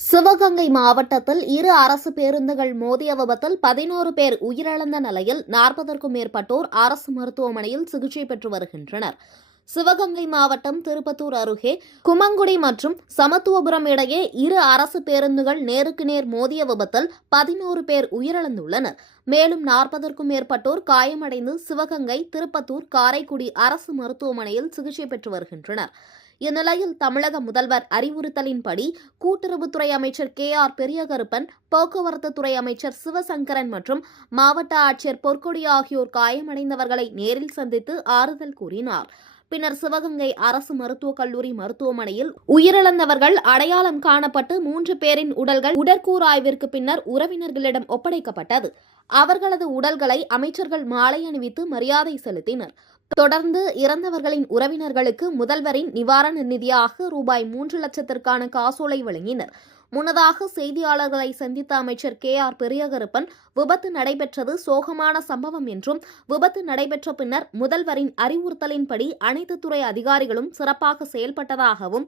சிவகங்கை மாவட்டத்தில் இரு அரசு பேருந்துகள் மோதிய விபத்தில் 11 பேர் உயிரிழந்த நிலையில் 40க்கும் மேற்பட்டோர் அரசு மருத்துவமனையில் சிகிச்சை பெற்று வருகின்றனர். சிவகங்கை மாவட்டம் திருப்பத்தூர் அருகே குமங்குடி மற்றும் சமத்துவபுரம் இடையே இரு அரசு பேருந்துகள் நேருக்கு நேர் மோதிய விபத்தில் 11 பேர் உயிரிழந்துள்ளனர். மேலும் 40க்கும் மேற்பட்டோர் காயமடைந்து சிவகங்கை, திருப்பத்தூர், காரைக்குடி அரசு மருத்துவமனையில் சிகிச்சை பெற்று வருகின்றனர். இந்நிலையில் தமிழக முதல்வர் அறிவுறுத்தலின்படி கூட்டுறவுத்துறை அமைச்சர் KR பெரியகருப்பன், போக்குவரத்து துறை அமைச்சர் சிவசங்கரன் மற்றும் மாவட்ட ஆட்சியர் பொற்கொடி ஆகியோர் காயமடைந்தவர்களை நேரில் சந்தித்து ஆறுதல் கூறினார். பின்னர் சிவகங்கை அரசு மருத்துவக் கல்லூரி மருத்துவமனையில் உயிரிழந்தவர்கள் அடையாளம் காணப்பட்டு 3 பேரின் உடல்கள் உடற்கூறாய்விற்கு பின்னர் உறவினர்களிடம் ஒப்படைக்கப்பட்டது. அவர்களது உடல்களை அமைச்சர்கள் மாலை அணிவித்து மரியாதை செலுத்தினர். தொடர்ந்து இறந்தவர்களின் உறவினர்களுக்கு முதல்வரின் நிவாரண நிதியாக ரூபாய் 3 லட்சத்திற்கான காசோலை வழங்கினர். முன்னதாக செய்தியாளர்களை சந்தித்த அமைச்சர் KR பெரியகருப்பன், விபத்து நடைபெற்றது சோகமான சம்பவம் என்றும், விபத்து நடைபெற்ற பின்னர் முதல்வரின் அறிவுறுத்தலின்படி அனைத்து துறை அதிகாரிகளும் சிறப்பாக செயல்பட்டதாகவும்,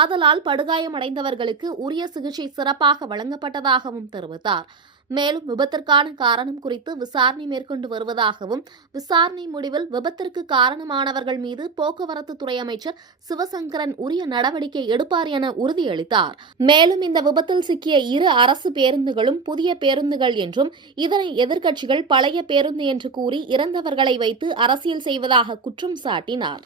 ஆதலால் படுகாயமடைந்தவர்களுக்கு உரிய சிகிச்சை சிறப்பாக வழங்கப்பட்டதாகவும் தெரிவித்தார். மேலும் விபத்திற்கான காரணம் குறித்து விசாரணை மேற்கொண்டு வருவதாகவும், விசாரணை முடிவில் விபத்திற்கு காரணமானவர்கள் மீது போக்குவரத்து துறை அமைச்சர் சிவசங்கரன் உரிய நடவடிக்கை எடுப்பார் என உறுதியளித்தார். மேலும் இந்த விபத்தில் சிக்கிய இரு அரசு பேருந்துகளும் புதிய பேருந்துகள் என்றும், இதனை எதிர்க்கட்சிகள் பழைய பேருந்து என்று கூறி இறந்தவர்களை வைத்து அரசியல் செய்வதாக குற்றம் சாட்டினார்.